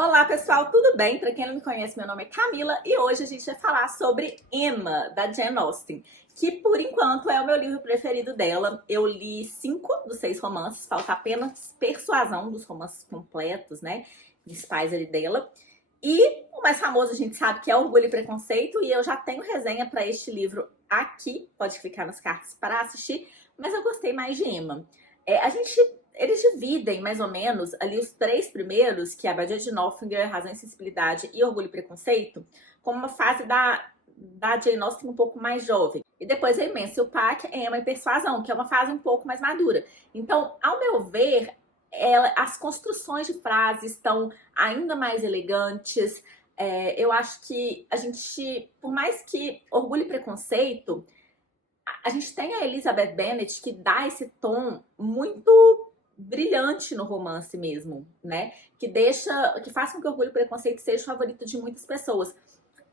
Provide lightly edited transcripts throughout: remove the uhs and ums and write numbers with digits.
Olá pessoal, tudo bem? Para quem não me conhece, meu nome é Camila e hoje a gente vai falar sobre Emma, da Jane Austen, que por enquanto é o meu livro preferido dela. Eu li 5 dos 6 romances, falta apenas Persuasão dos romances completos, né? Principais ali dela. E o mais famoso a gente sabe que é Orgulho e Preconceito, e eu já tenho resenha para este livro aqui, pode clicar nas cartas para assistir, mas eu gostei mais de Emma. Eles dividem mais ou menos ali os 3 primeiros, que é a Abadia de Nottingham, Razão e Sensibilidade e Orgulho e Preconceito, como uma fase da Jane Austen um pouco mais jovem. E depois vem Mansfield Park, Emma e Persuasão, que é uma fase um pouco mais madura. Então, ao meu ver, as construções de frases estão ainda mais elegantes. Eu acho que a gente, por mais que Orgulho e Preconceito, a gente tem a Elizabeth Bennet que dá esse tom muito brilhante no romance mesmo, né? Que faz com que Orgulho e Preconceito seja o favorito de muitas pessoas.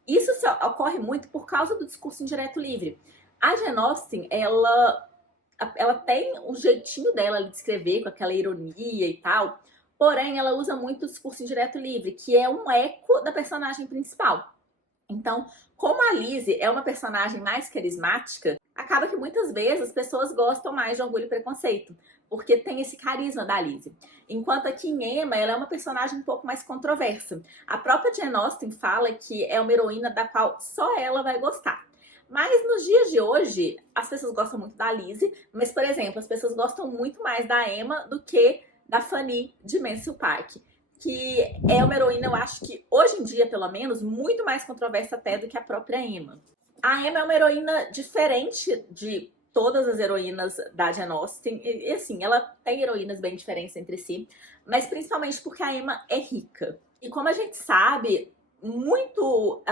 Isso ocorre muito por causa do discurso indireto livre. A Jane Austen, ela tem um jeitinho dela de escrever com aquela ironia e tal, porém ela usa muito o discurso indireto livre, que é um eco da personagem principal. Então, como a Lizzie é uma personagem mais carismática, acaba que muitas vezes as pessoas gostam mais de Orgulho e Preconceito, porque tem esse carisma da Lizzie. Enquanto aqui em Emma, ela é uma personagem um pouco mais controversa. A própria Jane Austen fala que é uma heroína da qual só ela vai gostar. Mas nos dias de hoje, as pessoas gostam muito da Lizzie, mas, por exemplo, as pessoas gostam muito mais da Emma do que da Fanny de Mansfield Park, que é uma heroína, eu acho que hoje em dia, pelo menos, muito mais controversa até do que a própria Emma. A Emma é uma heroína diferente de todas as heroínas da Jane Austen, e assim, ela tem heroínas bem diferentes entre si, mas principalmente porque a Emma é rica. E como a gente sabe, muito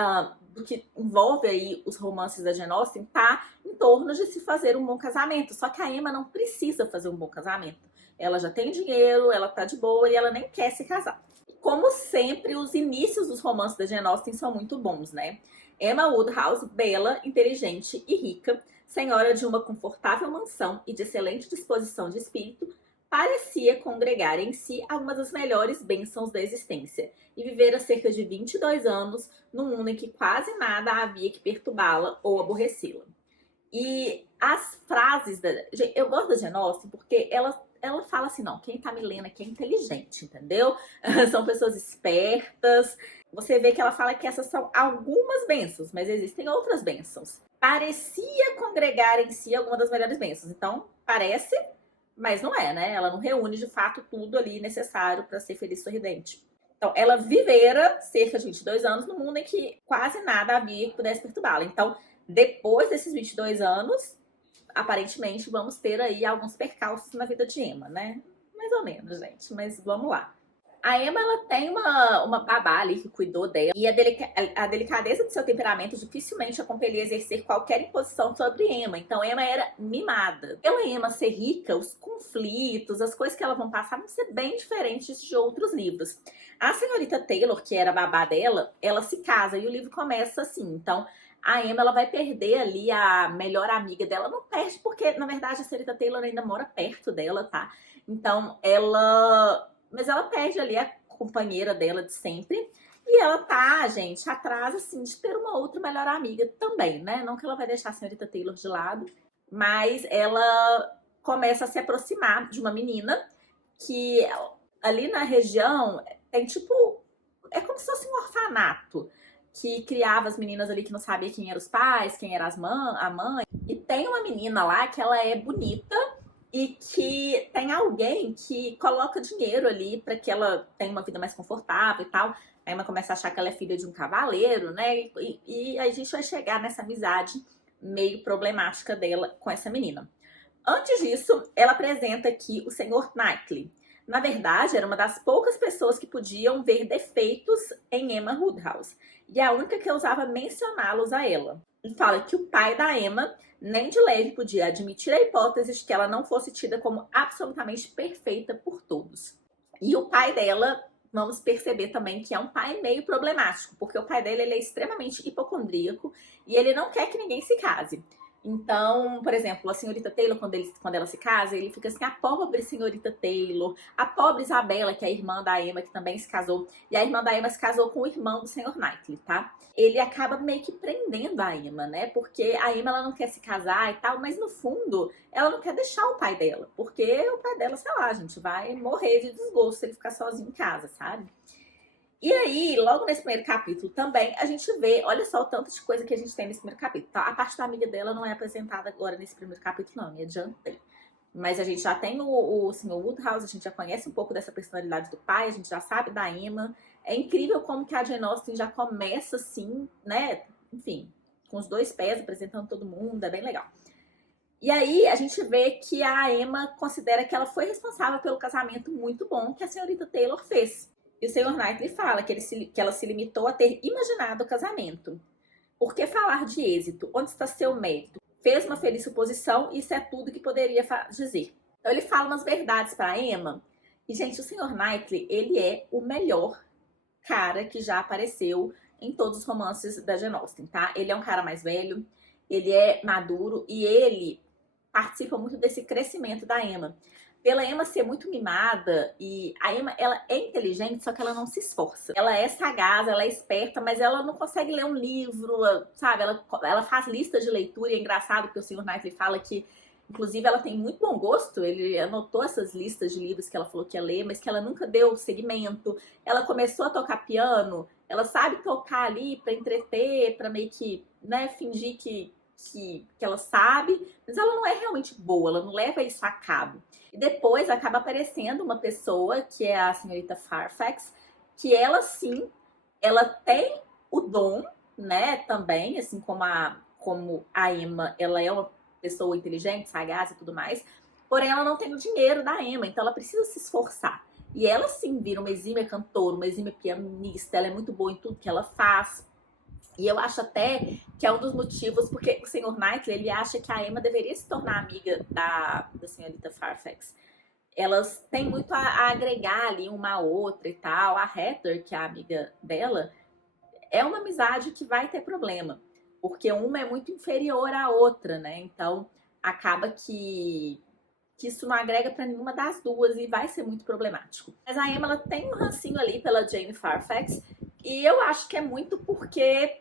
do que envolve aí os romances da Jane Austen tá em torno de se fazer um bom casamento, só que a Emma não precisa fazer um bom casamento. Ela já tem dinheiro, ela tá de boa e ela nem quer se casar. Como sempre, os inícios dos romances da Jane Austen são muito bons, né? Emma Woodhouse, bela, inteligente e rica, senhora de uma confortável mansão e de excelente disposição de espírito, parecia congregar em si algumas das melhores bênçãos da existência e vivera cerca de 22 anos num mundo em que quase nada havia que perturbá-la ou aborrecê-la. E as frases da... Eu gosto da Jane Austen porque ela fala assim, não, quem tá me lendo aqui é inteligente, entendeu? São pessoas espertas. Você vê que ela fala que essas são algumas bênçãos, mas existem outras bênçãos. Parecia congregar em si alguma das melhores bênçãos. Então, parece, mas não é, né? Ela não reúne, de fato, tudo ali necessário para ser feliz e sorridente. Então, ela vivera cerca de 22 anos no mundo em que quase nada havia que pudesse perturbá-la. Então, depois desses 22 anos, aparentemente vamos ter aí alguns percalços na vida de Emma, né? Mais ou menos, gente, mas vamos lá. A Emma, ela tem uma babá ali que cuidou dela, e a delicadeza do seu temperamento dificilmente a compelia a exercer qualquer imposição sobre Emma. Então, Emma era mimada. Pela Emma ser rica, os conflitos, as coisas que ela vão passar vão ser bem diferentes de outros livros. A senhorita Taylor, que era a babá dela, ela se casa e o livro começa assim. Então, a Emma, ela vai perder ali a melhor amiga dela. Não perde porque, na verdade, a senhorita Taylor ainda mora perto dela, tá? Então, mas ela perde ali a companheira dela de sempre. E ela tá, gente, atrás, assim, de ter uma outra melhor amiga também, né? Não que ela vai deixar a senhorita Taylor de lado, mas ela começa a se aproximar de uma menina que ali na região tem tipo... É como se fosse um orfanato que criava as meninas ali que não sabia quem eram os pais, quem era a mãe. E tem uma menina lá que ela é bonita e que tem alguém que coloca dinheiro ali para que ela tenha uma vida mais confortável e tal. Aí ela começa a achar que ela é filha de um cavaleiro, né? E a gente vai chegar nessa amizade meio problemática dela com essa menina. Antes disso, ela apresenta aqui o Sr. Knightley. Na verdade, era uma das poucas pessoas que podiam ver defeitos em Emma Woodhouse, e a única que ousava mencioná-los a ela. E fala que o pai da Emma nem de leve podia admitir a hipótese de que ela não fosse tida como absolutamente perfeita por todos. E o pai dela, vamos perceber também que é um pai meio problemático, porque o pai dela ele é extremamente hipocondríaco e ele não quer que ninguém se case. Então, por exemplo, a senhorita Taylor, quando ela se casa, ele fica assim, a pobre senhorita Taylor, a pobre Isabela, que é a irmã da Emma, que também se casou, e a irmã da Emma se casou com o irmão do senhor Knightley, tá? Ele acaba meio que prendendo a Emma, né? Porque a Emma, ela não quer se casar e tal, mas no fundo, ela não quer deixar o pai dela, porque o pai dela, sei lá, gente, vai morrer de desgosto se ele ficar sozinho em casa, sabe? E aí, logo nesse primeiro capítulo também, a gente vê, olha só o tanto de coisa que a gente tem nesse primeiro capítulo. Tá? A parte da amiga dela não é apresentada agora nesse primeiro capítulo, não, me adiantei. Mas a gente já tem o Sr. Woodhouse, a gente já conhece um pouco dessa personalidade do pai, a gente já sabe da Emma. É incrível como que a Jane Austen já começa assim, né? Enfim, com os dois pés apresentando todo mundo, é bem legal. E aí a gente vê que a Emma considera que ela foi responsável pelo casamento muito bom que a senhorita Taylor fez. E o Sr. Knightley fala que ela se limitou a ter imaginado o casamento. Por que falar de êxito? Onde está seu mérito? Fez uma feliz suposição e isso é tudo que poderia dizer. Então ele fala umas verdades para Emma. E, gente, o Sr. Knightley, ele é o melhor cara que já apareceu em todos os romances da Jane Austen, tá? Ele é um cara mais velho, ele é maduro e ele participa muito desse crescimento da Emma. Pela Emma ser muito mimada, e a Emma, ela é inteligente, só que ela não se esforça. Ela é sagaz, ela é esperta, mas ela não consegue ler um livro, sabe? Ela faz listas de leitura, e é engraçado que o Sr. Knightley fala que, inclusive, ela tem muito bom gosto. Ele anotou essas listas de livros que ela falou que ia ler, mas que ela nunca deu seguimento. Ela começou a tocar piano, ela sabe tocar ali pra entreter, pra meio que, né, fingir que ela sabe, mas ela não é realmente boa, ela não leva isso a cabo. E depois acaba aparecendo uma pessoa, que é a senhorita Fairfax, que ela sim, ela tem o dom, né, também, assim como a Emma, ela é uma pessoa inteligente, sagaz e tudo mais, porém ela não tem o dinheiro da Emma, então ela precisa se esforçar. E ela sim vira uma exímia cantora, uma exímia pianista, ela é muito boa em tudo que ela faz. E eu acho até que é um dos motivos, porque o Sr. Knightley, ele acha que a Emma deveria se tornar amiga da senhorita Fairfax. Elas têm muito a agregar ali uma a outra e tal. A Heather, que é a amiga dela, é uma amizade que vai ter problema, porque uma é muito inferior à outra, né? Então, acaba que isso não agrega para nenhuma das duas e vai ser muito problemático. Mas a Emma, ela tem um rancinho ali pela Jane Fairfax, e eu acho que é muito porque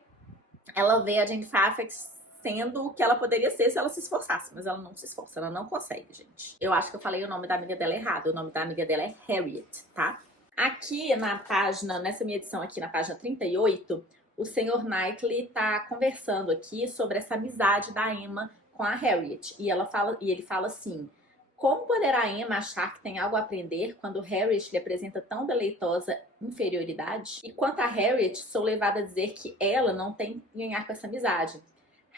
ela vê a Jane Fairfax sendo o que ela poderia ser se ela se esforçasse, mas ela não se esforça, ela não consegue, gente. Eu acho que eu falei o nome da amiga dela errado, o nome da amiga dela é Harriet, tá? Aqui na página, nessa minha edição aqui na página 38, o Sr. Knightley tá conversando aqui sobre essa amizade da Emma com a Harriet, e ele fala assim: como poderá Emma achar que tem algo a aprender quando Harriet lhe apresenta tão deleitosa inferioridade? E quanto a Harriet, sou levada a dizer que ela não tem que ganhar com essa amizade.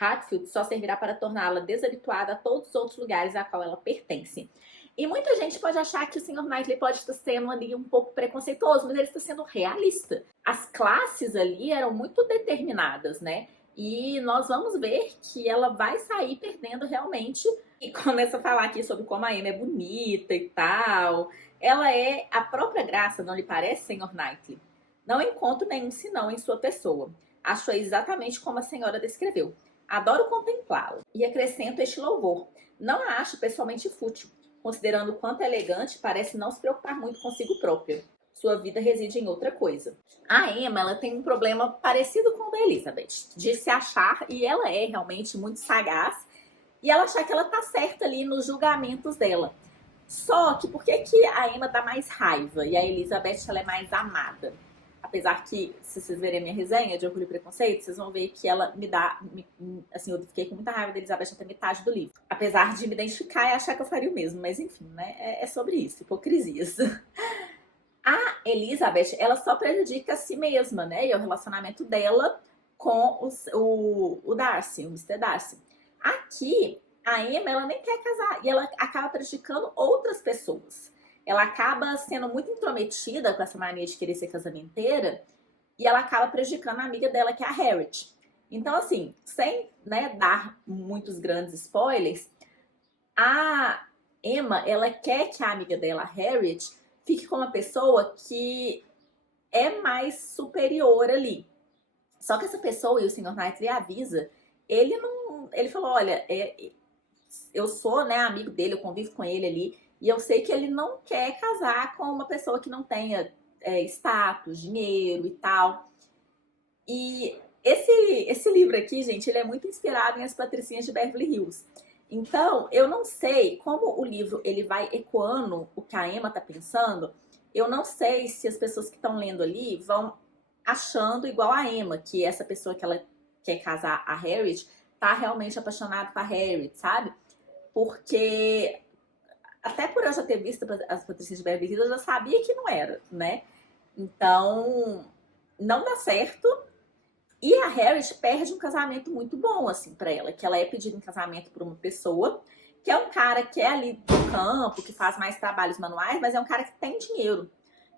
Hatfield só servirá para torná-la desabituada a todos os outros lugares a qual ela pertence. E muita gente pode achar que o Sr. Knightley pode estar sendo ali um pouco preconceituoso, mas ele está sendo realista. As classes ali eram muito determinadas, né? E nós vamos ver que ela vai sair perdendo realmente. E começa a falar aqui sobre como a Emma é bonita e tal. Ela é a própria graça, não lhe parece, Sr. Knightley? Não encontro nenhum sinão em sua pessoa. Acho-a exatamente como a senhora descreveu. Adoro contemplá-la. E acrescento este louvor. Não a acho pessoalmente fútil, considerando o quanto elegante, parece não se preocupar muito consigo própria. Sua vida reside em outra coisa. A Emma, ela tem um problema parecido com o da Elizabeth, de se achar, e ela é realmente muito sagaz, e ela achar que ela tá certa ali nos julgamentos dela. Só que por que a Emma dá mais raiva e a Elizabeth ela é mais amada? Apesar que, se vocês verem a minha resenha de Orgulho e Preconceito, vocês vão ver que ela me dá... assim, eu fiquei com muita raiva da Elizabeth até metade do livro. Apesar de me identificar e achar que eu faria o mesmo. Mas, enfim, né? É sobre isso. Hipocrisias. A Elizabeth, ela só prejudica a si mesma, né? E o relacionamento dela com o Darcy, o Mr. Darcy. Aqui, a Emma, ela nem quer casar. E ela acaba prejudicando outras pessoas. Ela acaba sendo muito intrometida com essa mania de querer ser casamenteira e ela acaba prejudicando a amiga dela, que é a Harriet. Então, assim, sem, né, dar muitos grandes spoilers, a Emma, ela quer que a amiga dela, a Harriet, fique com uma pessoa que é mais superior ali. Só que essa pessoa, e o Sr. Knightley avisa, ele ele falou, olha, eu sou, né, amigo dele, eu convivo com ele ali, e eu sei que ele não quer casar com uma pessoa que não tenha status, dinheiro e tal. E esse livro aqui, gente, ele é muito inspirado em As Patricinhas de Beverly Hills. Então, eu não sei como o livro ele vai ecoando o que a Emma tá pensando. Eu não sei se as pessoas que estão lendo ali vão achando igual a Emma, que essa pessoa que ela quer casar, a Harriet, tá realmente apaixonada por a Harriet, sabe? Porque até por eu já ter visto As Patricinhas de Beverly Hills, eu já sabia que não era, né? Então, não dá certo. E a Harriet perde um casamento muito bom, assim, pra ela. Que ela é pedida em casamento por uma pessoa, que é um cara que é ali do campo, que faz mais trabalhos manuais, mas é um cara que tem dinheiro.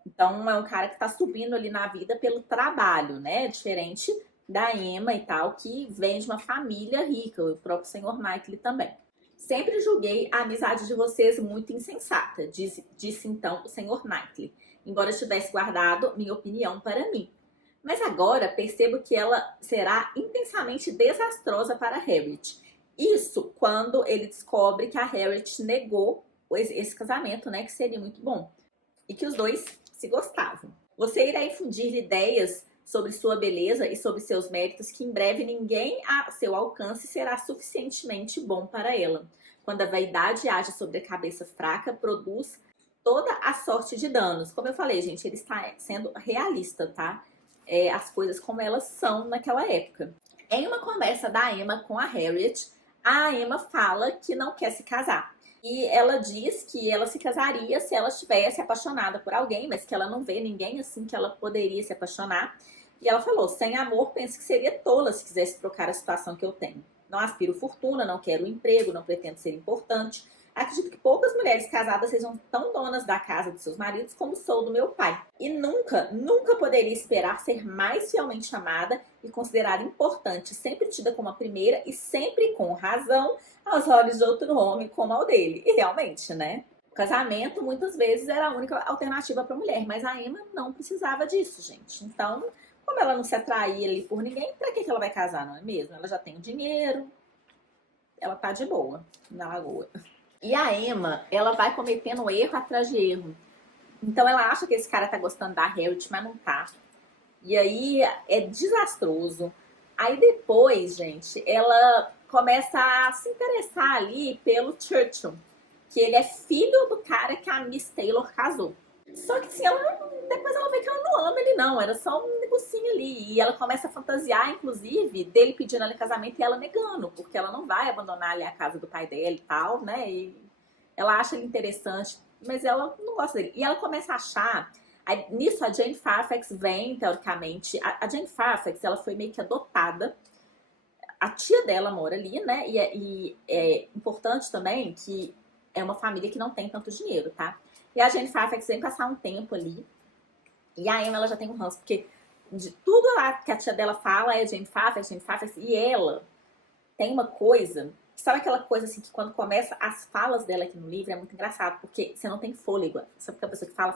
Então, é um cara que tá subindo ali na vida pelo trabalho, né? Diferente da Emma e tal, que vem de uma família rica, o próprio Sr. Knightley também. Sempre julguei a amizade de vocês muito insensata, disse então o Sr. Knightley, embora eu tivesse guardado minha opinião para mim. Mas agora percebo que ela será intensamente desastrosa para Harriet. Isso quando ele descobre que a Harriet negou esse casamento, né, que seria muito bom. E que os dois se gostavam. Você irá infundir ideias sobre sua beleza e sobre seus méritos que em breve ninguém a seu alcance será suficientemente bom para ela. Quando a vaidade age sobre a cabeça fraca, produz toda a sorte de danos. Como eu falei, gente, ele está sendo realista, tá? As coisas como elas são naquela época. Em uma conversa da Emma com a Harriet, a Emma fala que não quer se casar. E ela diz que ela se casaria se ela estivesse apaixonada por alguém, mas que ela não vê ninguém assim que ela poderia se apaixonar. E ela falou, sem amor, penso que seria tola se quisesse trocar a situação que eu tenho. Não aspiro fortuna, não quero emprego, não pretendo ser importante. Acredito que poucas mulheres casadas sejam tão donas da casa de seus maridos como sou do meu pai. E nunca, nunca poderia esperar ser mais fielmente amada e considerada importante, sempre tida como a primeira e sempre com razão aos olhos de outro homem como ao dele. E realmente, né? O casamento muitas vezes era a única alternativa para a mulher, mas a Emma não precisava disso, gente. Então, como ela não se atraía ali por ninguém, para que ela vai casar, não é mesmo? Ela já tem o dinheiro, ela tá de boa na lagoa. E a Emma, ela vai cometendo erro atrás de erro. Então ela acha que esse cara tá gostando da Harriet, mas não tá. E aí é desastroso. Aí depois, gente, ela começa a se interessar ali pelo Churchill, que ele é filho do cara que a Miss Taylor casou. Só que assim, depois ela vê que ela não ama ele não, era só um negocinho ali. E ela começa a fantasiar, inclusive, dele pedindo ela em casamento e ela negando, porque ela não vai abandonar ali a casa do pai dela e tal, né? E ela acha ele interessante, mas ela não gosta dele. E ela começa a achar... Aí, nisso, a Jane Fairfax vem, teoricamente. A Jane Fairfax, ela foi meio que adotada. A tia dela mora ali, né? E é importante também que é uma família que não tem tanto dinheiro, tá? E a Jane Fairfax vem passar um tempo ali. E a Emma, ela já tem um ranço, porque de tudo lá que a tia dela fala é Jane Fairfax, Jane Fairfax. E ela tem uma coisa... Sabe aquela coisa assim que quando começa as falas dela aqui no livro é muito engraçado, porque você não tem fôlego. Sabe aquela pessoa que fala,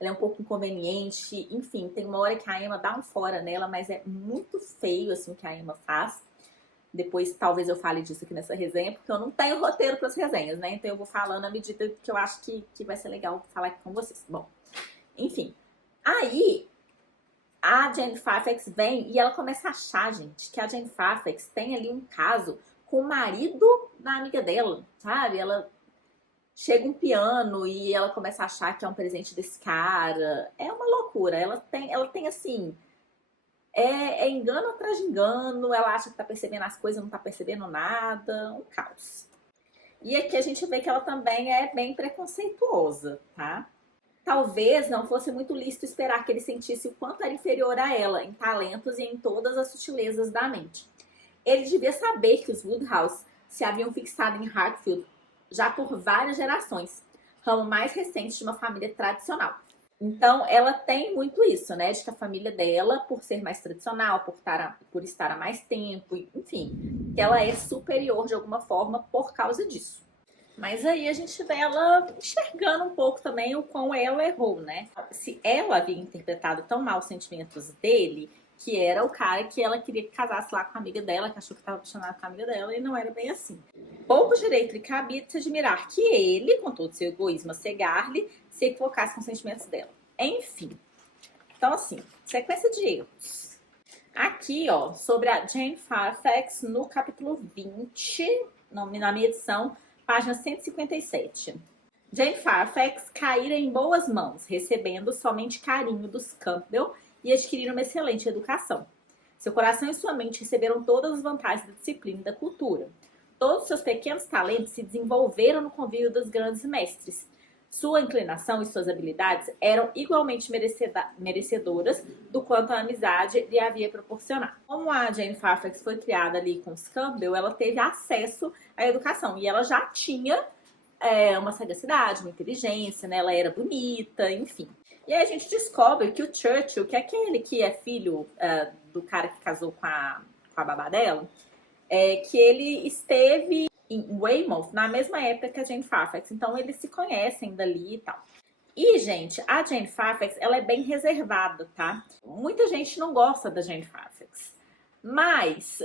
ela é um pouco inconveniente, enfim, tem uma hora que a Emma dá um fora nela, mas é muito feio assim o que a Emma faz. Depois talvez eu fale disso aqui nessa resenha, porque eu não tenho roteiro para as resenhas, né? Então eu vou falando à medida que eu acho que vai ser legal falar aqui com vocês. Bom, enfim. Aí a Jane Fairfax vem e ela começa a achar, gente, que a Jane Fairfax tem ali um caso com o marido da amiga dela, sabe? Ela chega um piano e ela começa a achar que é um presente desse cara. É uma loucura. Ela tem assim, engano atrás de engano. Ela acha que tá percebendo as coisas, não tá percebendo nada. Um caos. E aqui a gente vê que ela também é bem preconceituosa, tá? Talvez não fosse muito lícito esperar que ele sentisse o quanto era inferior a ela em talentos e em todas as sutilezas da mente. Ele devia saber que os Woodhouse se haviam fixado em Hartfield já por várias gerações, ramo mais recente de uma família tradicional. Então, ela tem muito isso, né? De que a família dela, por ser mais tradicional, por estar há mais tempo, enfim, que ela é superior de alguma forma por causa disso. Mas aí a gente vê ela enxergando um pouco também o quão ela errou, né? Se ela havia interpretado tão mal os sentimentos dele, que era o cara que ela queria que casasse lá com a amiga dela, que achou que estava apaixonado com a amiga dela, e não era bem assim. Pouco direito lhe cabia de se admirar que ele, com todo seu egoísmo a cegar-lhe, se equivocasse com os sentimentos dela. Enfim. Então, assim, sequência de erros. Aqui, ó, sobre a Jane Fairfax, no capítulo 20, na minha edição, página 157. Jane Fairfax caíra em boas mãos, recebendo somente carinho dos Campbell e adquiriram uma excelente educação. Seu coração e sua mente receberam todas as vantagens da disciplina e da cultura. Todos os seus pequenos talentos se desenvolveram no convívio dos grandes mestres. Sua inclinação e suas habilidades eram igualmente merecedoras do quanto a amizade lhe havia proporcionado. Como a Jane Fairfax foi criada ali com os Campbell, ela teve acesso à educação e ela já tinha uma sagacidade, uma inteligência, né? Ela era bonita, enfim. E aí a gente descobre que o Churchill, que é aquele que é filho do cara que casou com a babá dela, que ele esteve em Weymouth na mesma época que a Jane Fairfax. Então eles se conhecem dali e tal. E, gente, a Jane Fairfax, ela é bem reservada, tá? Muita gente não gosta da Jane Fairfax. Mas,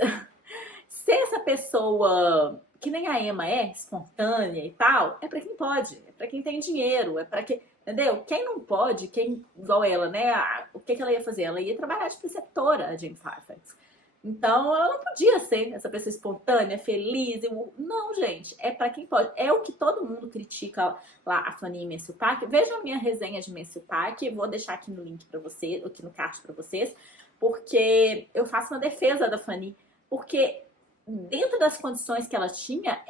se essa pessoa, que nem a Emma é, espontânea e tal, é pra quem pode, é pra quem tem dinheiro, é pra quem... Entendeu? Quem não pode, quem, igual ela, né? O que ela ia fazer? Ela ia trabalhar de preceptora, a Jane Fairfax. Então, ela não podia ser essa pessoa espontânea, feliz. Não, gente, é pra quem pode. É o que todo mundo critica lá, a Fanny em Mansfield Park. Vejam a minha resenha de Mansfield Park. Vou deixar aqui no link pra vocês, aqui no card pra vocês. Porque eu faço uma defesa da Fanny. Porque dentro das condições que ela tinha,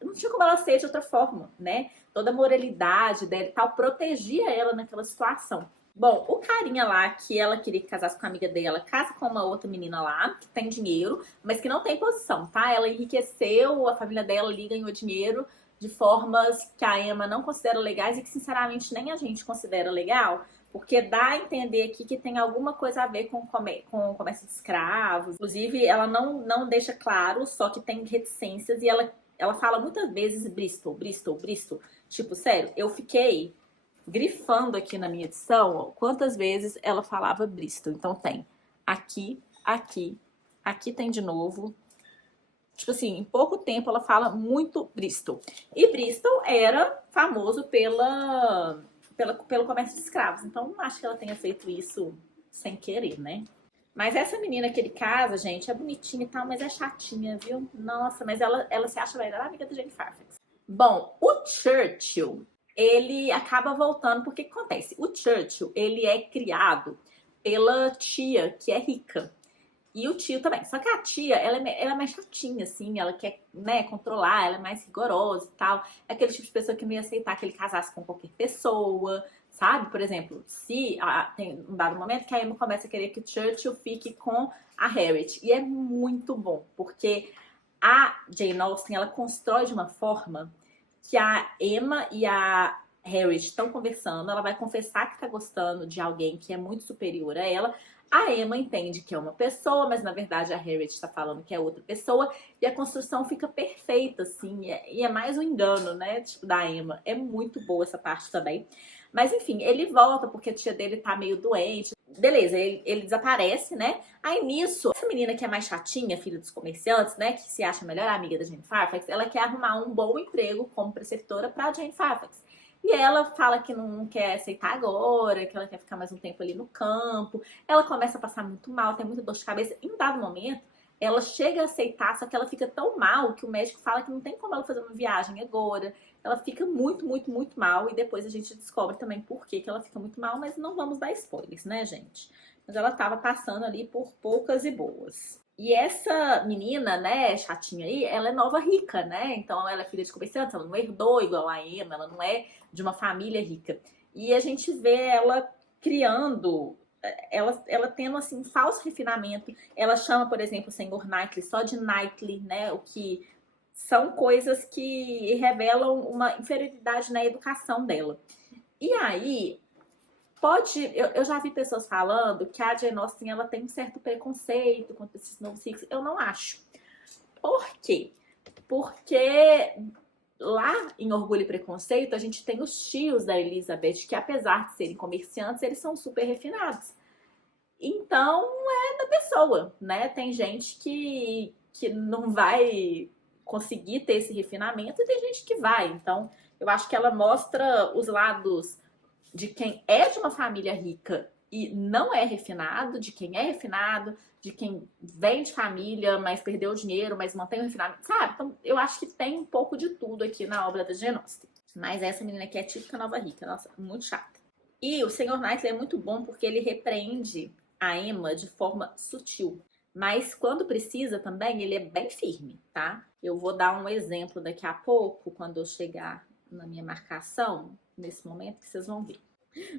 não tinha como ela ser de outra forma, né? Toda a moralidade dela e tal protegia ela naquela situação. Bom, o carinha lá que ela queria que casasse com a amiga dela, casa com uma outra menina lá, que tem dinheiro, mas que não tem posição, tá? Ela enriqueceu, a família dela ali ganhou dinheiro de formas que a Emma não considera legais e que, sinceramente, nem a gente considera legal, porque dá a entender aqui que tem alguma coisa a ver com o comércio de escravos. Inclusive, ela não deixa claro, só que tem reticências e ela fala muitas vezes Bristol, Bristol, Bristol. Tipo, sério, eu fiquei grifando aqui na minha edição, ó, quantas vezes ela falava Bristol. Então tem aqui, aqui, aqui tem de novo. Tipo assim, em pouco tempo ela fala muito Bristol. E Bristol era famoso pelo comércio de escravos. Então não acho que ela tenha feito isso sem querer, né? Mas essa menina que ele casa, gente, é bonitinha e tal, mas é chatinha, viu? Nossa, mas ela se acha a melhor amiga da Jane Fairfax. Bom, o Churchill, ele acaba voltando, porque o que acontece? O Churchill, ele é criado pela tia, que é rica. E o tio também. Só que a tia, ela é mais chatinha, assim. Ela quer, né, controlar, ela é mais rigorosa e tal. É aquele tipo de pessoa que não ia aceitar que ele casasse com qualquer pessoa, sabe? Por exemplo, se tem um dado momento que a Emma começa a querer que o Churchill fique com a Harriet. E é muito bom, porque a Jane Austen, ela constrói de uma forma que a Emma e a Harriet estão conversando, ela vai confessar que tá gostando de alguém que é muito superior a ela. A Emma entende que é uma pessoa, mas na verdade a Harriet está falando que é outra pessoa, e a construção fica perfeita, assim, e é mais um engano, né, tipo, da Emma. É muito boa essa parte também. Mas enfim, ele volta porque a tia dele tá meio doente. Beleza, ele desaparece, né? Aí nisso, essa menina que é mais chatinha, filha dos comerciantes, né, que se acha a melhor amiga da Jane Fairfax, ela quer arrumar um bom emprego como preceptora pra Jane Fairfax. E ela fala que não quer aceitar agora, que ela quer ficar mais um tempo ali no campo. Ela começa a passar muito mal, tem muita dor de cabeça. Em um dado momento, ela chega a aceitar, só que ela fica tão mal que o médico fala que não tem como ela fazer uma viagem agora. Ela fica muito, muito, muito mal. E depois a gente descobre também por que ela fica muito mal, mas não vamos dar spoilers, né, gente? Mas ela tava passando ali por poucas e boas. E essa menina, né, chatinha aí, ela é nova rica, né? Então ela é filha de comerciantes, ela não herdou igual a Emma, ela não é de uma família rica. E a gente vê ela criando, ela tendo assim um falso refinamento. Ela chama, por exemplo, o Senhor Knightley só de Knightley, né? O que são coisas que revelam uma inferioridade na educação dela. E aí, eu já vi pessoas falando que a Jane Austen, ela tem um certo preconceito contra esses novos ricos. Eu não acho. Por quê? Porque lá em Orgulho e Preconceito, a gente tem os tios da Elizabeth, que apesar de serem comerciantes, eles são super refinados. Então, é da pessoa, né? Tem gente que não vai conseguir ter esse refinamento e tem gente que vai. Então, eu acho que ela mostra os lados de quem é de uma família rica e não é refinado, de quem é refinado, de quem vem de família, mas perdeu o dinheiro, mas mantém o refinamento, sabe? Então, eu acho que tem um pouco de tudo aqui na obra da Jane Austen. Mas essa menina aqui é típica nova rica, nossa, muito chata. E o Senhor Knightley é muito bom porque ele repreende a Emma de forma sutil. Mas quando precisa também, ele é bem firme, tá? Eu vou dar um exemplo daqui a pouco, quando eu chegar na minha marcação, nesse momento que vocês vão ver.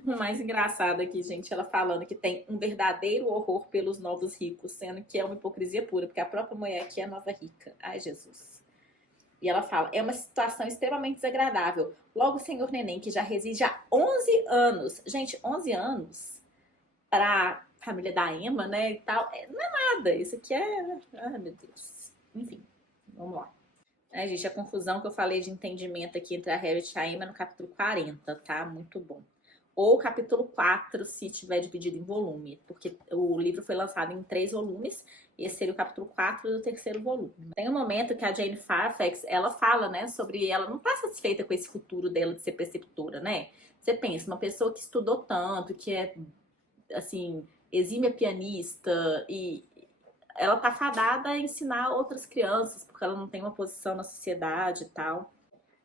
O mais engraçado aqui, gente, ela falando que tem um verdadeiro horror pelos novos ricos, sendo que é uma hipocrisia pura, porque a própria mulher aqui é nova rica. Ai, Jesus. E ela fala, é uma situação extremamente desagradável. Logo o senhor Neném, que já reside há 11 anos. Gente, 11 anos para a família da Emma, né, e tal, não é nada. Isso aqui é... Ai, meu Deus. Enfim, vamos lá. Gente, a confusão que eu falei de entendimento aqui entre a Harriet e a Emma é no capítulo 40, tá? Muito bom. Ou capítulo 4, se tiver dividido em volume, porque o livro foi lançado em 3 volumes, e esse seria o capítulo 4 do terceiro volume. Tem um momento que a Jane Fairfax, ela fala, né, sobre ela não tá satisfeita com esse futuro dela de ser preceptora, né? Você pensa, uma pessoa que estudou tanto, que é, assim, exímia pianista, e ela tá fadada a ensinar outras crianças, porque ela não tem uma posição na sociedade e tal.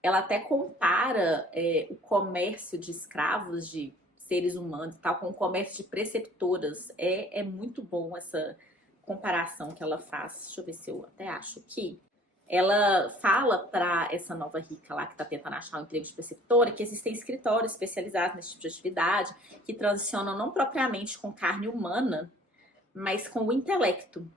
Ela até compara o comércio de escravos, de seres humanos e tal, com o comércio de preceptoras. É muito bom essa comparação que ela faz. Deixa eu ver se eu até acho aqui. Ela fala para essa nova rica lá que está tentando achar um emprego de preceptora que existem escritórios especializados nesse tipo de atividade que transicionam não propriamente com carne humana, mas com o intelecto.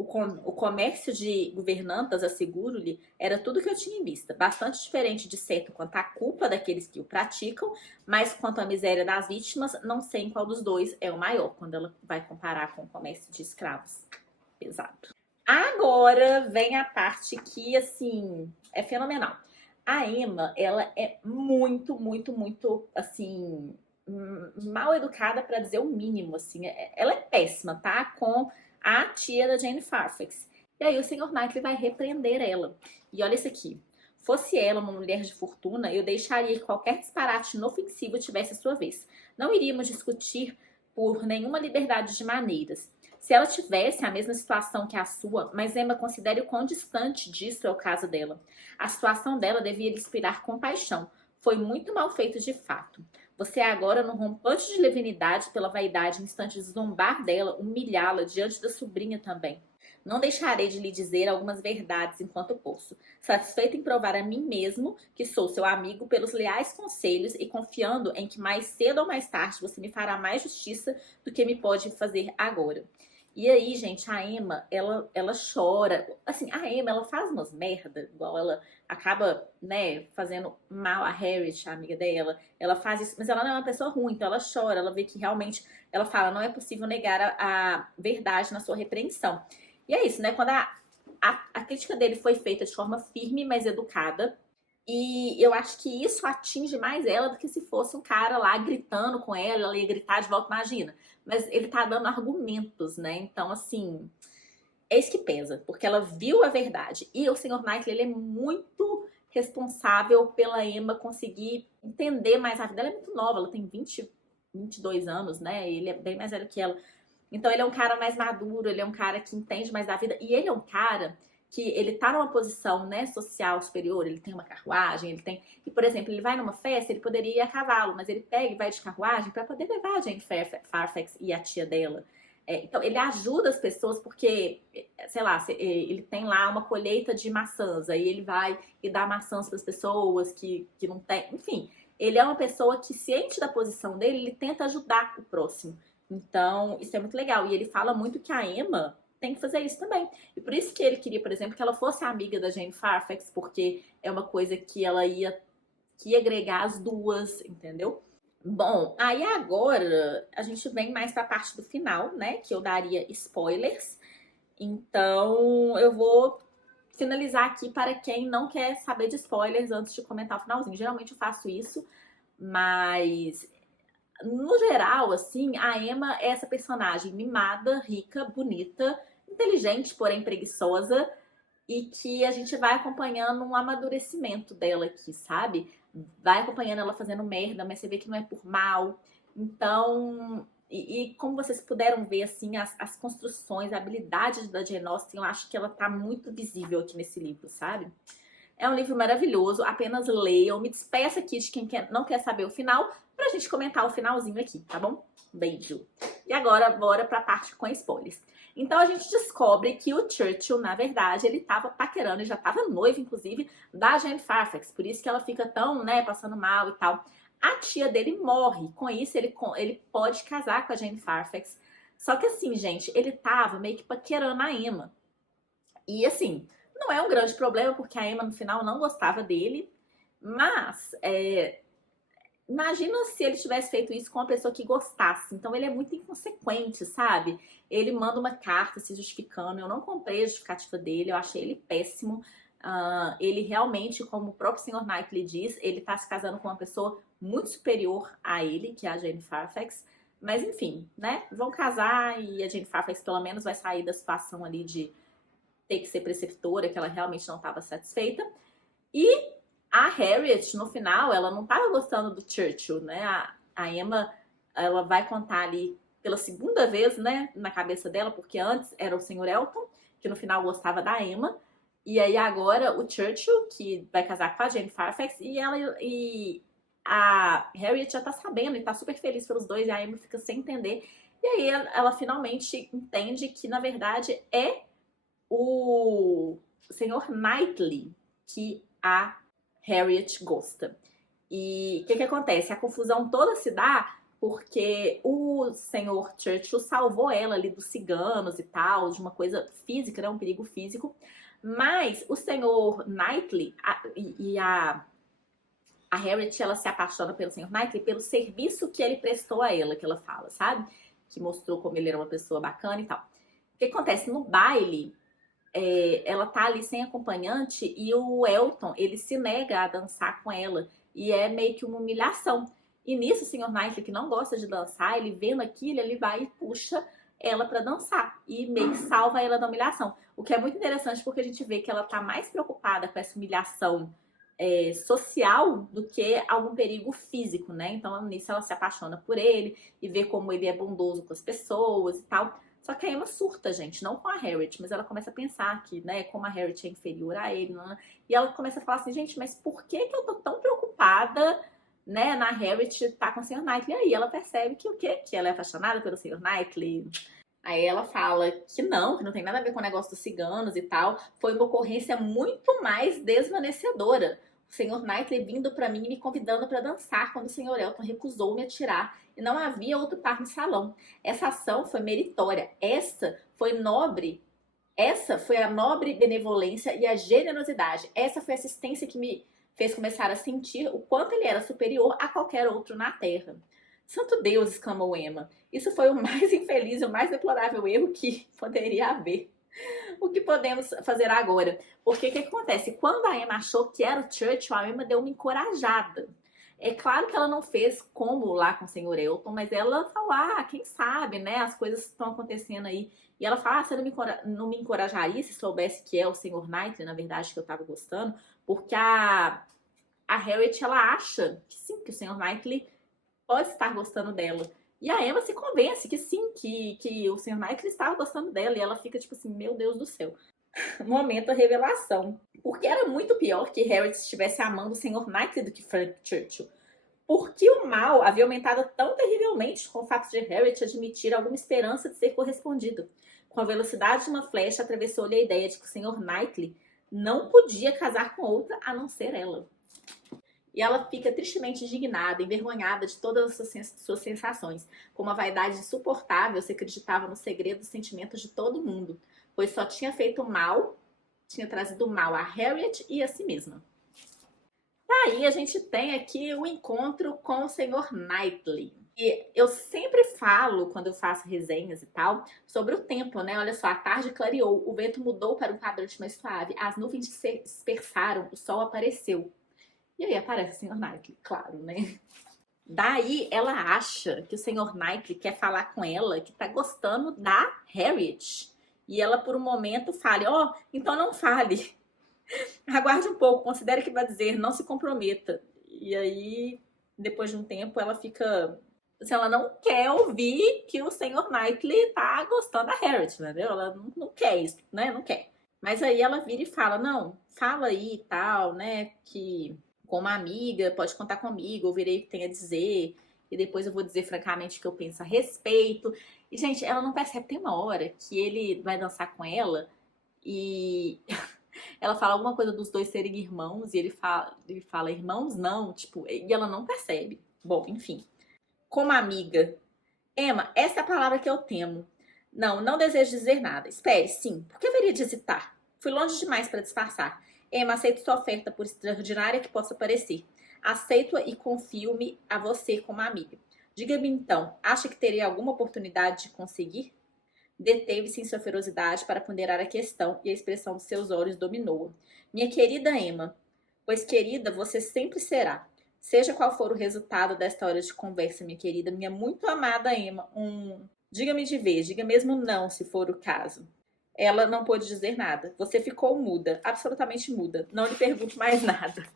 O comércio de governantas, asseguro-lhe, era tudo que eu tinha em vista. Bastante diferente de certo quanto à culpa daqueles que o praticam, mas quanto à miséria das vítimas, não sei em qual dos dois é o maior, quando ela vai comparar com o comércio de escravos. Pesado. Agora vem a parte que, assim, é fenomenal. A Emma, ela é muito, muito, muito, assim, mal educada, para dizer o mínimo, assim. Ela é péssima, tá? Com a tia da Jane Fairfax. E aí o Sr. Knightley vai repreender ela. E olha isso aqui. Fosse ela uma mulher de fortuna, eu deixaria que qualquer disparate inofensivo tivesse a sua vez. Não iríamos discutir por nenhuma liberdade de maneiras. Se ela tivesse a mesma situação que a sua, mas Emma considere o quão distante disso é o caso dela. A situação dela devia lhe inspirar compaixão. Foi muito mal feito de fato. Você é agora no rompante de levianidade pela vaidade, no instante de zombar dela, humilhá-la diante da sobrinha também. Não deixarei de lhe dizer algumas verdades enquanto posso, satisfeito em provar a mim mesmo que sou seu amigo pelos leais conselhos e confiando em que mais cedo ou mais tarde você me fará mais justiça do que me pode fazer agora. E aí, gente, a Emma, ela chora. Assim, a Emma, ela faz umas merda, igual ela acaba, né, fazendo mal a Harriet, a amiga dela. Ela faz isso, mas ela não é uma pessoa ruim, então ela chora, ela vê que realmente, ela fala, não é possível negar a verdade na sua repreensão. E é isso, né, quando a crítica dele foi feita de forma firme, mas educada, e eu acho que isso atinge mais ela do que se fosse um cara lá gritando com ela ia gritar de volta, imagina. Mas ele tá dando argumentos, né? Então, assim, é isso que pesa, porque ela viu a verdade. E o Sr. Knightley, ele é muito responsável pela Emma conseguir entender mais a vida. Ela é muito nova, ela tem 22 anos, né? Ele é bem mais velho que ela. Então, ele é um cara mais maduro, ele é um cara que entende mais da vida. E ele é um cara que ele tá numa posição, né, social superior, ele tem uma carruagem, ele tem... E, por exemplo, ele vai numa festa, ele poderia ir a cavalo, mas ele pega e vai de carruagem para poder levar a Jane Fairfax e a tia dela. Então, ele ajuda as pessoas porque, sei lá, ele tem lá uma colheita de maçãs, aí ele vai e dá maçãs para as pessoas que não tem... Enfim, ele é uma pessoa que, ciente da posição dele, ele tenta ajudar o próximo. Então, isso é muito legal. E ele fala muito que a Emma tem que fazer isso também. E por isso que ele queria, por exemplo, que ela fosse amiga da Jane Fairfax, porque é uma coisa que ela ia agregar as duas, entendeu? Bom, aí agora a gente vem mais pra parte do final, né? Que eu daria spoilers. Então, eu vou finalizar aqui para quem não quer saber de spoilers antes de comentar o finalzinho. Geralmente eu faço isso, mas no geral, assim, a Emma é essa personagem mimada, rica, bonita, inteligente, porém preguiçosa, e que a gente vai acompanhando um amadurecimento dela aqui, sabe? Vai acompanhando ela fazendo merda, mas você vê que não é por mal. Então, e como vocês puderam ver, assim, as construções, a habilidade da Jane Austen, eu acho que ela tá muito visível aqui nesse livro, sabe? É um livro maravilhoso, apenas leiam. Me despeça aqui de quem não quer saber o final, pra gente comentar o finalzinho aqui, tá bom? Beijo! E agora, bora pra parte com spoilers. Então a gente descobre que o Churchill, na verdade, ele tava paquerando, ele já tava noivo, inclusive, da Jane Fairfax. Por isso que ela fica tão, né, passando mal e tal. A tia dele morre. Com isso, ele pode casar com a Jane Fairfax. Só que assim, gente, ele tava meio que paquerando a Emma. E assim, não é um grande problema, porque a Emma no final não gostava dele. Mas, imagina se ele tivesse feito isso com uma pessoa que gostasse. Então ele é muito inconsequente, sabe? Ele manda uma carta se justificando. Eu não comprei a justificativa dele, eu achei ele péssimo. Ele realmente, como o próprio Sr. Knightley diz, ele tá se casando com uma pessoa muito superior a ele, que é a Jane Fairfax. Mas enfim, né? Vão casar e a Jane Fairfax pelo menos vai sair da situação ali de ter que ser preceptora, que ela realmente não estava satisfeita. E a Harriet, no final, ela não estava gostando do Churchill, né? A Emma, ela vai contar ali pela segunda vez, né, na cabeça dela, porque antes era o Sr. Elton, que no final gostava da Emma, e aí agora o Churchill, que vai casar com a Jane Fairfax, e a Harriet já tá sabendo e tá super feliz pelos dois, e a Emma fica sem entender. E aí ela finalmente entende que, na verdade, é o Sr. Knightley que a Harriet gosta. E o que acontece? A confusão toda se dá porque o Sr. Churchill salvou ela ali dos ciganos e tal, de uma coisa física, né? Um perigo físico. Mas o Sr. Knightley e a Harriet, ela se apaixona pelo Sr. Knightley pelo serviço que ele prestou a ela, que ela fala, sabe? Que mostrou como ele era uma pessoa bacana e tal. O que acontece? No baile, ela tá ali sem acompanhante e o Elton, ele se nega a dançar com ela. E é meio que uma humilhação. E nisso, o Sr. Knightley, que não gosta de dançar, ele vendo aquilo, ele vai e puxa ela pra dançar. E meio que salva ela da humilhação. O que é muito interessante porque a gente vê que ela tá mais preocupada com essa humilhação social do que algum perigo físico, né? Então, nisso ela se apaixona por ele e vê como ele é bondoso com as pessoas e tal. Só que a Emma surta, gente, não com a Harriet, mas ela começa a pensar que, né, como a Harriet é inferior a ele, né? E ela começa a falar assim, gente, mas por que eu tô tão preocupada, né, na Harriet estar com o Sr. Knightley? E aí ela percebe que o quê? Que ela é apaixonada pelo Sr. Knightley. Aí ela fala que não tem nada a ver com o negócio dos ciganos e tal. Foi uma ocorrência muito mais desvanecedora. O Sr. Knightley vindo pra mim e me convidando para dançar quando o Sr. Elton recusou me atirar e não havia outro par no salão. Essa ação foi meritória. Essa foi nobre. Essa foi a nobre benevolência e a generosidade. Essa foi a assistência que me fez começar a sentir o quanto ele era superior a qualquer outro na Terra. Santo Deus, exclamou Emma. Isso foi o mais infeliz e o mais deplorável erro que poderia haver. O que podemos fazer agora? Porque o que acontece? Quando a Emma achou que era o Churchill, a Emma deu uma encorajada. É claro que ela não fez como lá com o Sr. Elton, mas ela falou, quem sabe, né? As coisas estão acontecendo aí. E ela fala, você não me encorajaria se soubesse que é o Sr. Knightley, na verdade, que eu tava gostando? Porque a Harriet, ela acha que sim, que o Sr. Knightley pode estar gostando dela. E a Emma se convence que sim, que o Sr. Knightley estava gostando dela. E ela fica tipo assim, meu Deus do céu. Momento a revelação. Porque era muito pior que Harriet estivesse amando o Sr. Knightley do que Frank Churchill. Porque o mal havia aumentado tão terrivelmente com o fato de Harriet admitir alguma esperança de ser correspondido. Com a velocidade de uma flecha, atravessou-lhe a ideia de que o Sr. Knightley não podia casar com outra a não ser ela. E ela fica tristemente indignada, envergonhada de todas as suas sensações. Com uma vaidade insuportável, se acreditava no segredo dos sentimentos de todo mundo, pois só tinha feito mal, tinha trazido mal a Harriet e a si mesma. Aí a gente tem aqui o encontro com o Sr. Knightley. E eu sempre falo, quando eu faço resenhas e tal, sobre o tempo, né? Olha só, a tarde clareou, o vento mudou para um quadrante mais suave, as nuvens se dispersaram, o sol apareceu. E aí aparece o Sr. Knightley, claro, né? Daí ela acha que o senhor Knightley quer falar com ela, que tá gostando da Harriet. E ela, por um momento, fala: ó, então não fale. Aguarde um pouco, considere o que vai dizer, não se comprometa. E aí, depois de um tempo, ela fica. Assim, ela não quer ouvir que o senhor Knightley tá gostando da Harriet, entendeu? Ela não quer isso, né? Não quer. Mas aí ela vira e fala: não, fala aí e tal, né? Que como amiga, pode contar comigo, ouvirei o que tem a dizer. E depois eu vou dizer francamente o que eu penso a respeito. E, gente, ela não percebe, tem uma hora que ele vai dançar com ela e ela fala alguma coisa dos dois serem irmãos e ele fala irmãos não, tipo, e ela não percebe. Bom, enfim. Como amiga, Emma, essa é a palavra que eu temo. Não, não desejo dizer nada. Espere, sim. Por que haveria de hesitar? Fui longe demais para disfarçar. Emma, aceito sua oferta, por extraordinária que possa parecer. Aceito-a e confio-me a você como amiga. Diga-me então, acha que teria alguma oportunidade de conseguir? Deteve-se em sua ferocidade para ponderar a questão e a expressão de seus olhos dominou-a. Minha querida Emma, pois querida você sempre será. Seja qual for o resultado desta hora de conversa, minha querida, minha muito amada Emma, diga-me de vez, diga mesmo não, se for o caso. Ela não pôde dizer nada. Você ficou muda, absolutamente muda. Não lhe pergunto mais nada.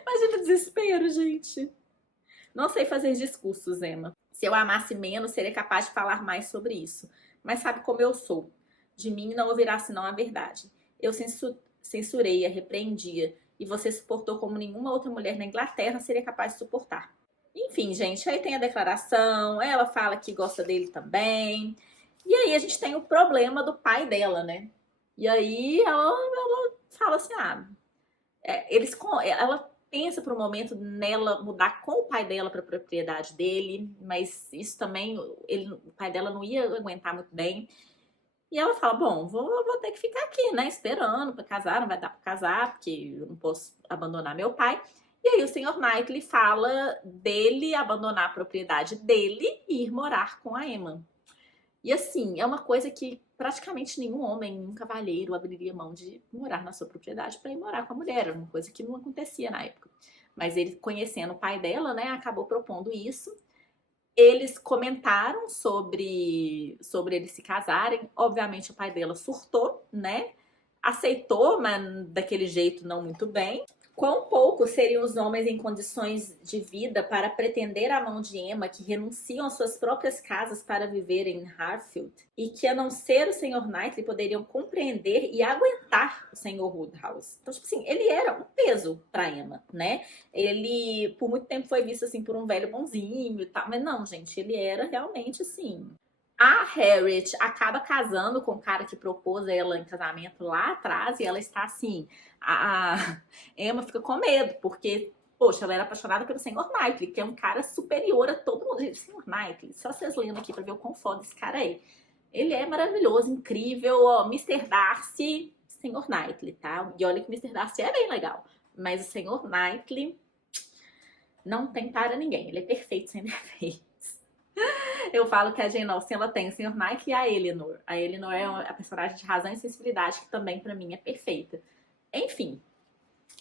Imagina o desespero, gente. Não sei fazer discursos, Emma. Se eu amasse menos, seria capaz de falar mais sobre isso. Mas sabe como eu sou. De mim não ouvirá senão a verdade. Eu censurei-a, repreendia, e você suportou como nenhuma outra mulher na Inglaterra seria capaz de suportar. Enfim, gente, aí tem a declaração, ela fala que gosta dele também. E aí a gente tem o problema do pai dela, né? E aí ela fala assim, ela pensa por um momento nela mudar com o pai dela para a propriedade dele, mas isso também, o pai dela não ia aguentar muito bem. E ela fala, bom, vou ter que ficar aqui, né, esperando para casar, não vai dar para casar, porque eu não posso abandonar meu pai. E aí o senhor Knightley fala dele abandonar a propriedade dele e ir morar com a Emma. E assim, é uma coisa que praticamente nenhum homem, nenhum cavalheiro abriria mão de morar na sua propriedade para ir morar com a mulher. Era uma coisa que não acontecia na época. Mas ele, conhecendo o pai dela, né, acabou propondo isso. Eles comentaram sobre eles se casarem. Obviamente o pai dela surtou, né? Aceitou, mas daquele jeito não muito bem. Quão poucos seriam os homens em condições de vida para pretender a mão de Emma, que renunciam às suas próprias casas para viver em Harfield, e que, a não ser o Sr. Knightley, poderiam compreender e aguentar o Sr. Woodhouse. Então, tipo assim, ele era um peso para Emma, né? Ele, por muito tempo, foi visto assim por um velho bonzinho e tal, mas não, gente, ele era realmente assim. A Harriet acaba casando com o cara que propôs ela em casamento lá atrás e ela está assim. A Emma fica com medo, porque, poxa, ela era apaixonada pelo Sr. Knightley, que é um cara superior a todo mundo. Gente, Sr. Knightley, só vocês lendo aqui pra ver o quão foda esse cara é. Ele é maravilhoso, incrível, ó, Mr. Darcy, Sr. Knightley, tá? E olha que Mr. Darcy é bem legal, mas o Sr. Knightley não tem para ninguém, ele é perfeito sem defeitos. Eu falo que a Jane Austen, ela tem o Sr. Knightley e a Eleanor. A Eleanor é a personagem de razão e sensibilidade, que também pra mim é perfeita. Enfim,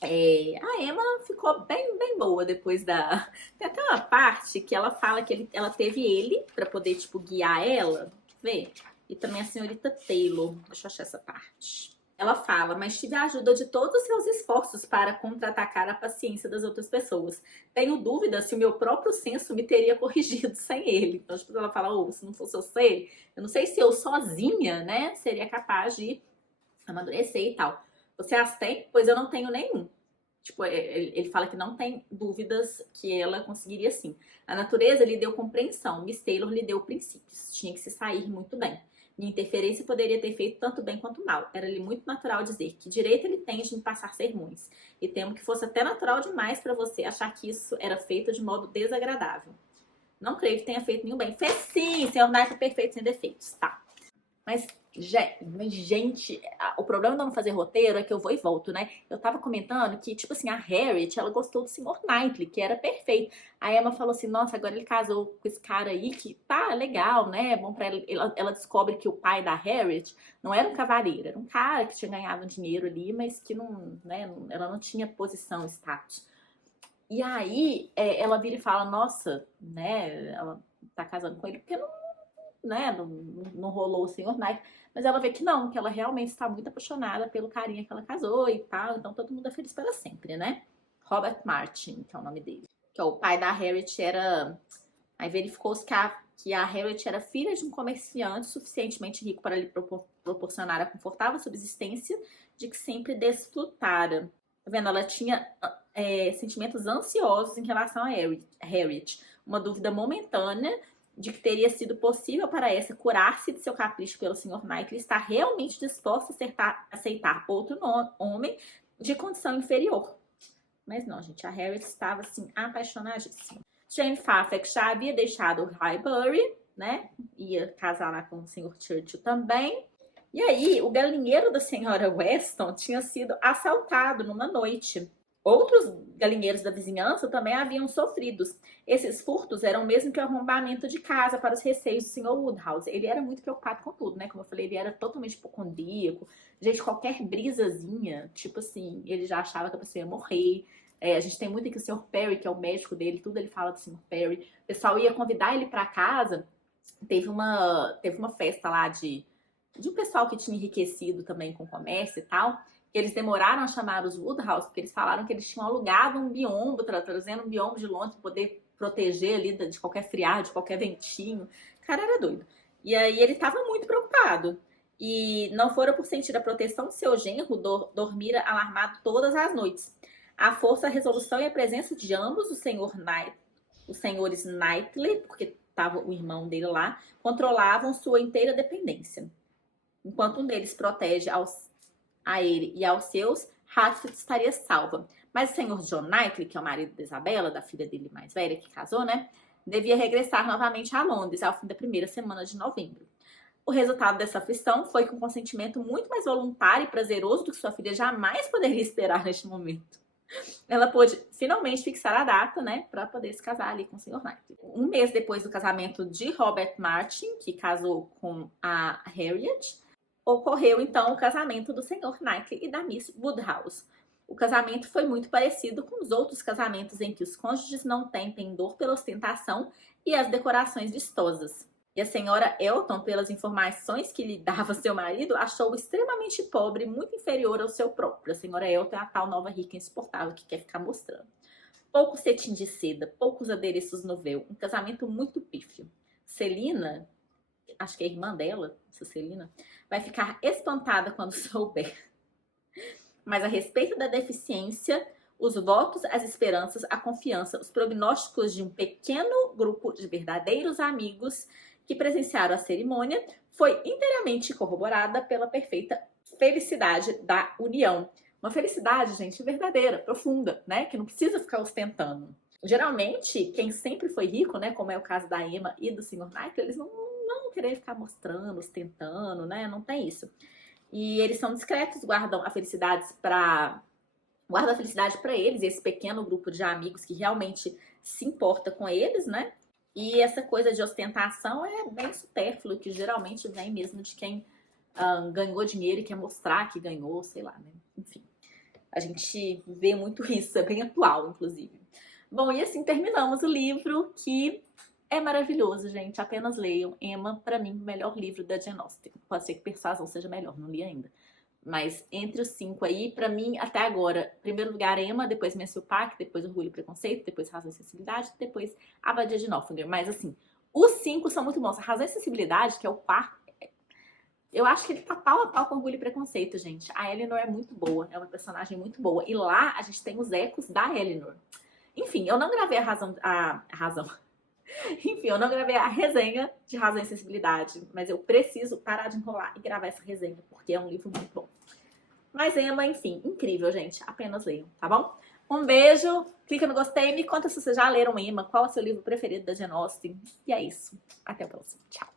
a Emma ficou bem, bem boa depois da... Tem até uma parte que ela fala que ela teve ele pra poder, tipo, guiar ela. Vê? E também a senhorita Taylor. Deixa eu achar essa parte. Ela fala, mas tive a ajuda de todos os seus esforços para contra-atacar a paciência das outras pessoas. Tenho dúvida se o meu próprio senso me teria corrigido sem ele. Então, tipo, ela fala, se não fosse eu não sei se eu sozinha, né, seria capaz de amadurecer e tal. Você as tem? Pois eu não tenho nenhum. Tipo, ele fala que não tem dúvidas que ela conseguiria sim. A natureza lhe deu compreensão, Miss Taylor lhe deu princípios. Tinha que se sair muito bem. Minha interferência poderia ter feito tanto bem quanto mal. Era-lhe muito natural dizer que direito ele tem de me passar sermões. E temo que fosse até natural demais para você achar que isso era feito de modo desagradável. Não creio que tenha feito nenhum bem. Fez sim, senhor Knight perfeito, sem defeitos. Tá. Mas, gente, o problema de eu não fazer roteiro é que eu vou e volto, né? Eu tava comentando que, tipo assim, a Harriet, ela gostou do Sr. Knightley, que era perfeito. A Emma falou assim, nossa, agora ele casou com esse cara aí, que tá legal, né? É bom pra ela. Ela descobre que o pai da Harriet não era um cavaleiro, era um cara que tinha ganhado dinheiro ali, mas que não, né? Ela não tinha posição, status. E aí ela vira e fala, nossa, né, ela tá casando com ele porque não, né, não rolou o Sr. Knight. Mas ela vê que não, que ela realmente está muito apaixonada pelo carinha que ela casou e tal. Então todo mundo é feliz para sempre, né? Robert Martin, que é o nome dele. Que é o pai da Harriet era... Aí verificou-se que a Harriet era filha de um comerciante suficientemente rico para lhe proporcionar a confortável subsistência de que sempre desfrutara. Tá vendo? Ela tinha sentimentos ansiosos em relação a Harriet. Uma dúvida momentânea de que teria sido possível para essa curar-se de seu capricho pelo Sr. Knightley, está realmente disposta a aceitar outro homem de condição inferior. Mas não, gente, a Harriet estava, assim, apaixonadíssima. Jane Fairfax já havia deixado o Highbury, né? Ia casar lá com o Sr. Churchill também. E aí, o galinheiro da senhora Weston tinha sido assaltado numa noite. Outros galinheiros da vizinhança também haviam sofrido. Esses furtos eram mesmo que o arrombamento de casa para os receios do Sr. Woodhouse. Ele era muito preocupado com tudo, né? Como eu falei, ele era totalmente hipocondríaco. Gente, qualquer brisazinha, tipo assim, ele já achava que a pessoa ia morrer. A gente tem muito aqui o Sr. Perry, que é o médico dele, tudo ele fala do Sr. Perry. O pessoal ia convidar ele para casa. Teve uma festa lá de um pessoal que tinha enriquecido também com comércio e tal. Eles demoraram a chamar os Woodhouse, porque eles falaram que eles tinham alugado um biombo, trazendo um biombo de Londres para poder proteger ali de qualquer friagem, de qualquer ventinho. O cara era doido. E aí ele estava muito preocupado. E não fora por sentir a proteção de seu genro, dormira alarmado todas as noites. A força, a resolução e a presença de ambos, os senhores Knightley, porque estava o irmão dele lá, controlavam sua inteira dependência. Enquanto um deles protege a ele e aos seus, Hatfield estaria salva. Mas o senhor John Knightley, que é o marido de Isabela, da filha dele mais velha, que casou, né? Devia regressar novamente a Londres ao fim da primeira semana de novembro. O resultado dessa aflição foi que um consentimento muito mais voluntário e prazeroso do que sua filha jamais poderia esperar neste momento. Ela pôde finalmente fixar a data, né, para poder se casar ali com o Sr. Knightley. Um mês depois do casamento de Robert Martin, que casou com a Harriet, ocorreu então o casamento do Sr. Knightley e da Miss Woodhouse. O casamento foi muito parecido com os outros casamentos em que os cônjuges não têm pendor pela ostentação e as decorações vistosas. E a senhora Elton, pelas informações que lhe dava seu marido, achou-o extremamente pobre e muito inferior ao seu próprio. A senhora Elton é a tal nova rica insuportável que quer ficar mostrando. Pouco cetim de seda, poucos adereços no véu, um casamento muito pífio. Celina, acho que é a irmã dela, essa Celina, vai ficar espantada quando souber. Mas a respeito da deficiência, os votos, as esperanças, a confiança, os prognósticos de um pequeno grupo de verdadeiros amigos que presenciaram a cerimônia foi inteiramente corroborada pela perfeita felicidade da união. Uma felicidade, gente, verdadeira, profunda, né? Que não precisa ficar ostentando. Geralmente, quem sempre foi rico, né? Como é o caso da Emma e do Sr. Knightley, eles não vão querer ficar mostrando, ostentando, né? Não tem isso. E eles são discretos, guardam a felicidade para eles, esse pequeno grupo de amigos que realmente se importa com eles, né? E essa coisa de ostentação é bem supérfluo, que geralmente vem mesmo de quem ganhou dinheiro e quer mostrar que ganhou, sei lá, né? Enfim, a gente vê muito isso, é bem atual, inclusive. Bom, e assim terminamos o livro, que é maravilhoso, gente. Apenas leiam. Emma, pra mim, o melhor livro da Jane Austen. Pode ser que Persuasão seja melhor, não li ainda. Mas entre os 5 aí, pra mim, até agora, em primeiro lugar, Emma, depois Mencio Park, depois Orgulho e Preconceito, depois Razão e Sensibilidade, depois Abadia de Northanger. Mas assim, os 5 são muito bons. A Razão e Sensibilidade, que é o quarto, eu acho que ele tá pau a pau com Orgulho e Preconceito, gente. A Eleanor é muito boa, é uma personagem muito boa. E lá a gente tem os ecos da Eleanor. Enfim, eu não gravei Enfim, eu não gravei a resenha de Razão e Sensibilidade, mas eu preciso parar de enrolar e gravar essa resenha, porque é um livro muito bom. Mas Emma, enfim, incrível, gente. Apenas leiam, tá bom? Um beijo, clica no gostei, me conta se vocês já leram Emma, qual é o seu livro preferido da Jane Austen. E é isso. Até o próximo. Tchau.